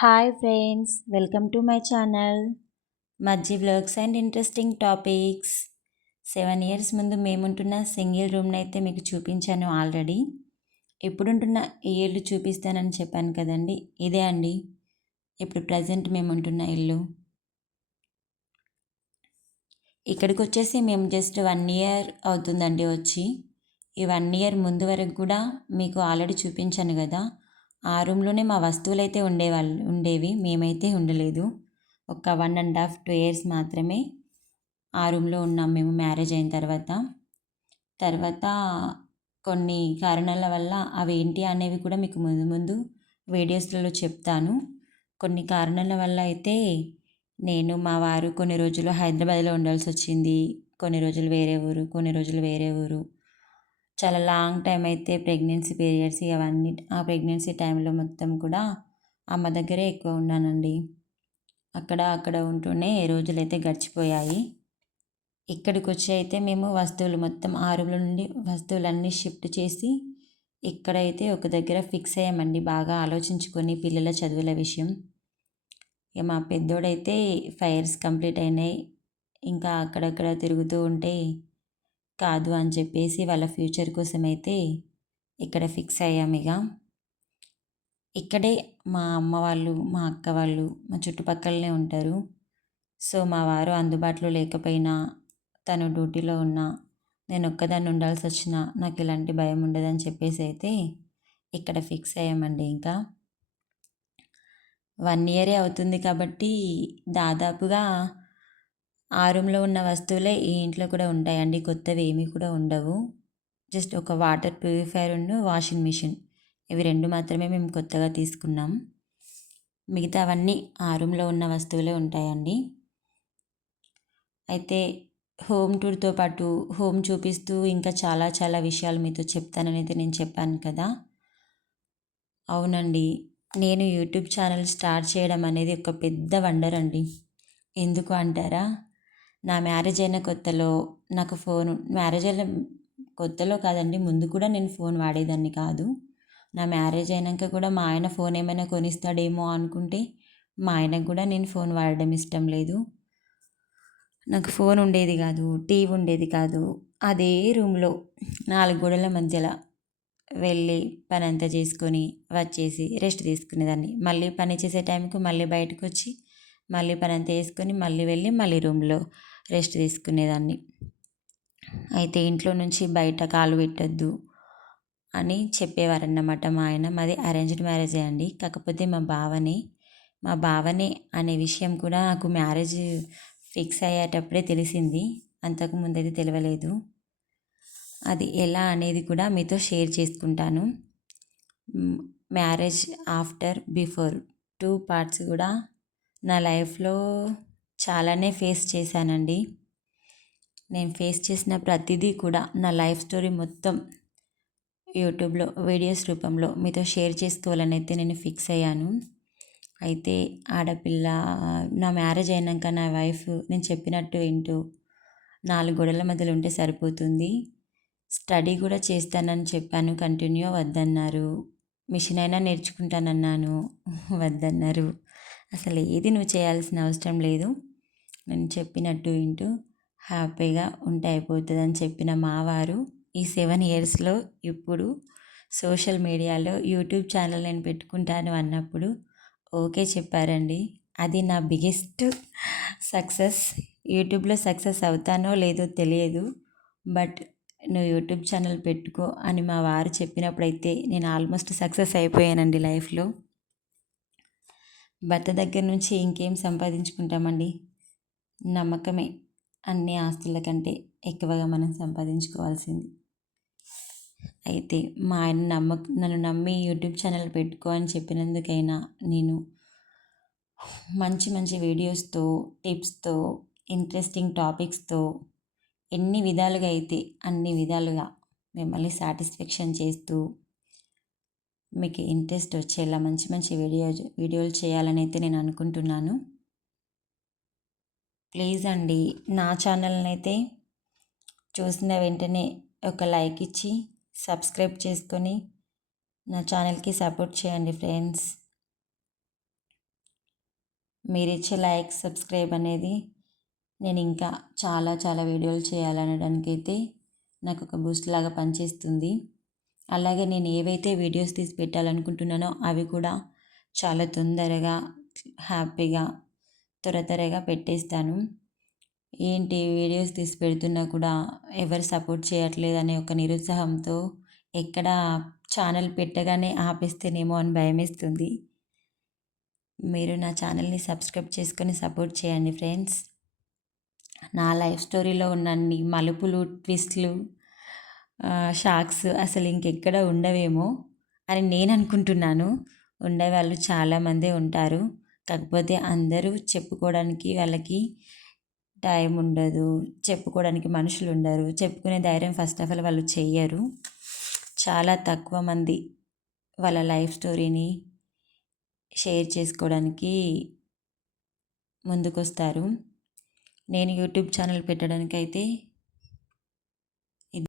Hi friends welcome to my channel Majji blogs and interesting topics seven years ముందు మేముంటున్న single రూమ్ని అయితే మీకు చూపించాను ఆల్రెడీ ఇప్పుడుంటున్న ఈ ఇల్లు చూపిస్తానని చెప్పాను కదండి. ఇదే అండి. ఇప్పుడు ప్రజెంట్ మేము ఉంటున్న ఇల్లు. ఇక్కడికి వచ్చేసి మేము జస్ట్ వన్ ఇయర్ అవుతుందండి వచ్చి. ఈ వన్ ఇయర్ ముందు వరకు కూడా మీకు ఆల్రెడీ చూపించాను కదా. ఆ రూమ్లోనే మా వస్తువులు అయితే ఉండేవాళ్ళు ఉండేవి. మేమైతే ఉండలేదు. ఒక one and half to years మాత్రమే ఆ రూమ్లో ఉన్నాం మేము మ్యారేజ్ అయిన తర్వాత. తర్వాత కొన్ని కారణాల వల్ల అవి ఏంటి అనేవి కూడా మీకు ముందు ముందు వీడియోస్లలో చెప్తాను. కొన్ని కారణాల వల్ల అయితే నేను మా వారు కొన్ని రోజులు హైదరాబాద్లో ఉండాల్సి వచ్చింది. కొన్ని రోజులు వేరే ఊరు కొన్ని రోజులు వేరే ఊరు. చాలా లాంగ్ టైం అయితే ప్రెగ్నెన్సీ పీరియడ్స్ అవన్నీ ఆ ప్రెగ్నెన్సీ టైంలో మొత్తం కూడా అమ్మ దగ్గరే ఎక్కువ ఉన్నానండి. అక్కడ అక్కడ ఉంటూనే రోజులైతే గడిచిపోయాయి ఇక్కడికి వచ్చి అయితే మేము వస్తువులు మొత్తం ఆరుల నుండి వస్తువులన్నీ షిఫ్ట్ చేసి ఇక్కడైతే ఒక దగ్గర ఫిక్స్ అయ్యామండి. బాగా ఆలోచించుకొని పిల్లల చదువుల విషయం. ఇక మా పెద్దోడైతే ఫైర్స్ కంప్లీట్ అయినాయి. ఇంకా అక్కడక్కడ తిరుగుతూ ఉంటే కాదు అని చెప్పేసి వాళ్ళ ఫ్యూచర్ కోసం అయితే ఇక్కడ ఫిక్స్ అయ్యాం ఇక. ఇక్కడే మా అమ్మ వాళ్ళు మా అక్క వాళ్ళు మా చుట్టుపక్కలనే ఉంటారు. సో మా వారు అందుబాటులో లేకపోయినా తను డ్యూటీలో ఉన్నా నేను ఒక్కదాన్ని ఉండాల్సి వచ్చినా నాకు ఇలాంటి భయం ఉండదని చెప్పేసి అయితే ఇక్కడ ఫిక్స్ అయ్యామండి ఇంకా. వన్ ఇయరే అవుతుంది కాబట్టి దాదాపుగా ఆ రూమ్లో ఉన్న వస్తువులే ఈ ఇంట్లో కూడా ఉంటాయండి. కొత్తవి ఏమీ కూడా ఉండవు. జస్ట్ ఒక వాటర్ ప్యూరిఫైయర్ ఉండు వాషింగ్ మిషన్. ఇవి రెండు మాత్రమే మేము కొత్తగా తీసుకున్నాం. మిగతావన్నీ ఆ రూమ్లో ఉన్న వస్తువులే ఉంటాయండి. అయితే హోమ్ టూర్తో పాటు హోమ్ చూపిస్తూ ఇంకా చాలా చాలా విషయాలు మీతో చెప్తానని అయితే నేను చెప్పాను కదా. అవునండి. నేను యూట్యూబ్ ఛానల్ స్టార్ట్ చేయడం అనేది ఒక పెద్ద వండర్ అండి ఎందుకు అంటారా? నా మ్యారేజ్ అయిన కొత్తలో నాకు ఫోన్ మ్యారేజ్ అయిన కొత్తలో కాదండి ముందు కూడా నేను ఫోన్ వాడేదాన్ని కాదు. నా మ్యారేజ్ అయినాక కూడా మా ఆయన ఫోన్ ఏమైనా కొనిస్తాడేమో అనుకుంటే మా ఆయనకు కూడా నేను ఫోన్ వాడడం ఇష్టం లేదు. నాకు ఫోన్ ఉండేది కాదు టీవీ ఉండేది కాదు. అదే రూమ్లో నాలుగు గోడల మధ్యలో వెళ్ళి పని అంతా చేసుకొని వచ్చేసి రెస్ట్ తీసుకునేదాన్ని. మళ్ళీ పని చేసే టైంకి మళ్ళీ బయటకు వచ్చి మళ్ళీ పని అంతా వేసుకొని మళ్ళీ వెళ్ళి మళ్ళీ రూమ్లో రెస్ట్ తీసుకునేదాన్ని. అయితే ఇంట్లో నుంచి బయట కాలు పెట్టద్దు అని చెప్పేవారన్నమాట మా ఆయన. మాది అరేంజ్డ్ మ్యారేజే అండి. కాకపోతే మా బావనే మా బావనే అనే విషయం కూడా నాకు మ్యారేజ్ ఫిక్స్ అయ్యేటప్పుడే తెలిసింది. అంతకుముందు అయితే తెలియలేదు అది ఎలా అనేది కూడా మీతో షేర్ చేసుకుంటాను. Marriage after before two parts కూడా నా లైఫ్లో చాలానే ఫేస్ చేశానండి. నేను ఫేస్ చేసిన ప్రతిదీ కూడా నా లైఫ్ స్టోరీ మొత్తం యూట్యూబ్లో వీడియోస్ రూపంలో మీతో షేర్ చేసుకోవాలని అయితే నేను ఫిక్స్ అయ్యాను. అయితే ఆడపిల్ల నా మ్యారేజ్ అయినాక నా వైఫ్ నేను చెప్పినట్టు ఏంటో నాలుగు గొడవల మధ్యలో ఉంటే సరిపోతుంది. స్టడీ కూడా చేస్తానని చెప్పాను. కంటిన్యూ వద్దన్నారు. మిషన్ అయినా నేర్చుకుంటానన్నాను. వద్దన్నారు. అసలు ఏది నువ్వు చేయాల్సిన అవసరం లేదు. నేను చెప్పినట్టు వింటూ హ్యాపీగా ఉంటే అయిపోతుంది అని చెప్పిన మావారు ఈ సెవెన్ ఇయర్స్లో ఇప్పుడు సోషల్ మీడియాలో యూట్యూబ్ ఛానల్ నేను పెట్టుకుంటాను అన్నప్పుడు ఓకే చెప్పారండి. అది నా బిగ్గెస్ట్ సక్సెస్. యూట్యూబ్లో సక్సెస్ అవుతానో లేదో తెలియదు. బట్ నువ్వు యూట్యూబ్ ఛానల్ పెట్టుకో అని మా వారు చెప్పినప్పుడైతే నేను ఆల్మోస్ట్ సక్సెస్ అయిపోయానండి లైఫ్లో. భర్త దగ్గర నుంచి ఇంకేం సంపాదించుకుంటామండి? నమ్మకమే అన్ని ఆస్తుల కంటే ఎక్కువగా మనం సంపాదించుకోవాల్సింది. అయితే మా ఆయన నమ్మక నన్ను నమ్మి యూట్యూబ్ ఛానల్ పెట్టుకో అని చెప్పినందుకైనా నేను మంచి మంచి వీడియోస్తో టిప్స్తో ఇంట్రెస్టింగ్ టాపిక్స్తో ఎన్ని విధాలుగా అయితే అన్ని విధాలుగా మిమ్మల్ని సాటిస్ఫాక్షన్ చేస్తూ మీకు ఇంట్రెస్ట్ వచ్చేలా మంచి మంచి వీడియో వీడియోలు చేయాలని అయితే నేను అనుకుంటున్నాను. ప్లీజ్ అండి నా ఛానల్ని అయితే చూసిన వెంటనే ఒక లైక్ ఇచ్చి సబ్స్క్రైబ్ చేసుకొని నా ఛానల్కి సపోర్ట్ చేయండి ఫ్రెండ్స్. మీరు ఇచ్చే లైక్ సబ్స్క్రైబ్ అనేది నేను ఇంకా చాలా చాలా వీడియోలు చేయాలనడానికి అయితే నాకు ఒక బూస్ట్ లాగా పనిచేస్తుంది. అలాగే నేను ఏవైతే వీడియోస్ తీసి పెట్టాలనుకుంటున్నానో అవి కూడా చాలా తొందరగా హ్యాపీగా త్వర త్వరగా పెట్టేస్తాను. ఏంటి వీడియోస్ తీసి పెడుతున్నా కూడా ఎవరు సపోర్ట్ చేయట్లేదు అనే ఒక నిరుత్సాహంతో ఎక్కడ ఛానల్ పెట్టగానే ఆపేస్తేనేమో అని భయమేస్తుంది. మీరు నా ఛానల్ని సబ్స్క్రైబ్ చేసుకొని సపోర్ట్ చేయండి ఫ్రెండ్స్. నా లైఫ్ స్టోరీలో ఉన్నన్ని మలుపులు ట్విస్ట్లు షాక్స్ అసలు ఇంకెక్కడ ఉండవేమో అని నేను అనుకుంటున్నాను. ఉండేవాళ్ళు చాలామందే ఉంటారు. కాకపోతే అందరూ చెప్పుకోవడానికి వాళ్ళకి టైం ఉండదు చెప్పుకోవడానికి మనుషులు ఉండరు. చెప్పుకునే ధైర్యం ఫస్ట్ ఆఫ్ ఆల్ వాళ్ళు చెయ్యరు. చాలా తక్కువ మంది వాళ్ళ లైఫ్ స్టోరీని షేర్ చేసుకోవడానికి ముందుకొస్తారు. నేను యూట్యూబ్ ఛానల్ పెట్టడానికి అయితే